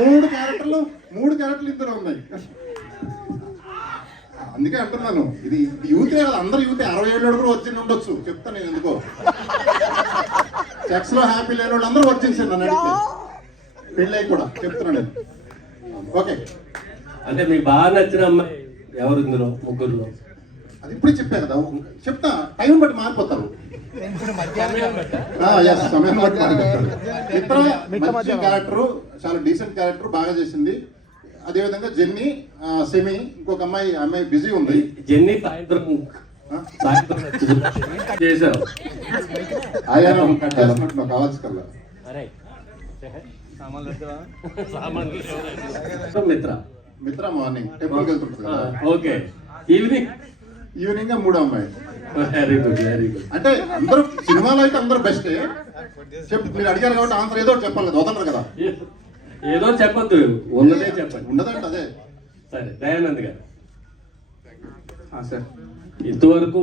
మూడు క్యారెక్టర్లు ఇందులో ఉన్నాయి. అందుకే అంటున్నాను, ఇది యూతే కదా, అందరు యూతే. 60 ఏళ్ళు కూడా వచ్చి ఉండొచ్చు, చెప్తాను నేను ఎందుకో. సెక్స్ లో హ్యాపీ లేని వాళ్ళు అందరూ వచ్చింది నన్ను అడిగితే, పెళ్ళి కూడా చెప్తున్నాను నేను. ఓకే, అంటే మీకు బాగా నచ్చిన అమ్మాయి ఎవరు ఇందులో ముగ్గురులో? అది ఇప్పుడే చెప్పా కదా, చెప్తా. టైం బట్టి మారిపోతారు, సమయం బట్టి మారిపోతారు. ఇతర మంచి క్యారెక్టర్, చాలా డీసెంట్ క్యారెక్టర్, బాగా చేసింది. అదే విధంగా జెన్నీ, సెమి, ఇంకొక అమ్మాయి బిజీ ఉంది. జెన్నీ సాయంత్రం చేశారు, కావచ్చు కల్లా. మిత్ర మార్నింగ్ టెంపుల్కి వెళ్తుంటుంది కదా. ఓకే, ఈవినింగ్ మూడో అమ్మాయి. Very good, very good. అంటే అందరూ సినిమాలో అయితే అందరూ బెస్టే. మీరు అడిగారు కాబట్టి ఆన్సర్ ఏదో చెప్పాలి కదా, వదలరు కదా. ఏదో చెప్పద్దు, ఉన్నదే చెప్పండి. ఉండదంటే అదే. సరే, దయానంద్ గారు సార్, ఇంతవరకు